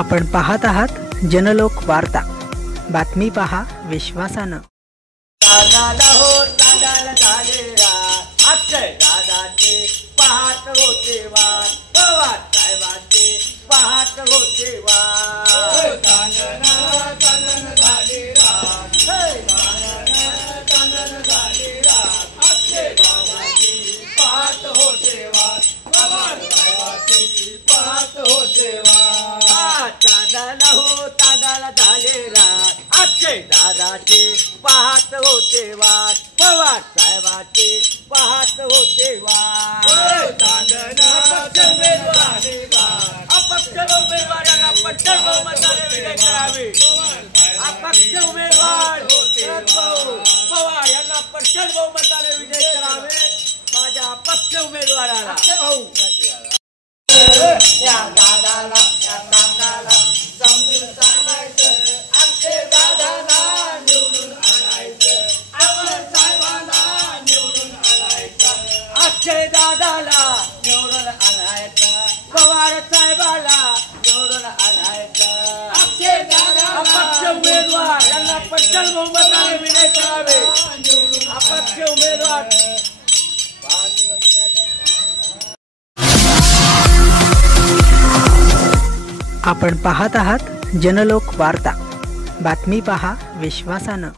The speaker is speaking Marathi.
आपण पाहत आहात जनलोक वार्ता। बातमी पहा विश्वासानं। दादाला हो दादाला झालेला अक्षय दादाचे पाहत होते वाट पवार साहेबांचे पाहत होते वाट चांदन झालेला चांदन झालेला अक्षय बाबाची पाहत होते वाट पवार साहेबांची पाहत होते वाट चांदन हो दादाला झालेला अक्षय दादाचे पाहत होते वाट पवार साहेबांचे पाहत होते वाट अपक्ष उमेदवारांना पट्टल बहुमताने विजय करावे। अपक्ष उमेदवार पवार यांना पट्टल बहुमताने विजय करावे। माझ्या अपक्ष उमेदवाराला या दादाला या काकाला समजून सांगायचं अक्षय दादाला निवडून आणायचं पवार साहेबांना निवडून आणायचं अक्षय दादाला निवडून आणायचं पवार साहेबाला निवडून आणायचं अक्षय दादा अपक्ष उमेदवार यांना पट्टल बहुमताने विजय करावे। अपक्ष उमेदवार आपण पाहत आहात जनलोक वार्ता। बातमी पहा विश्वासानं।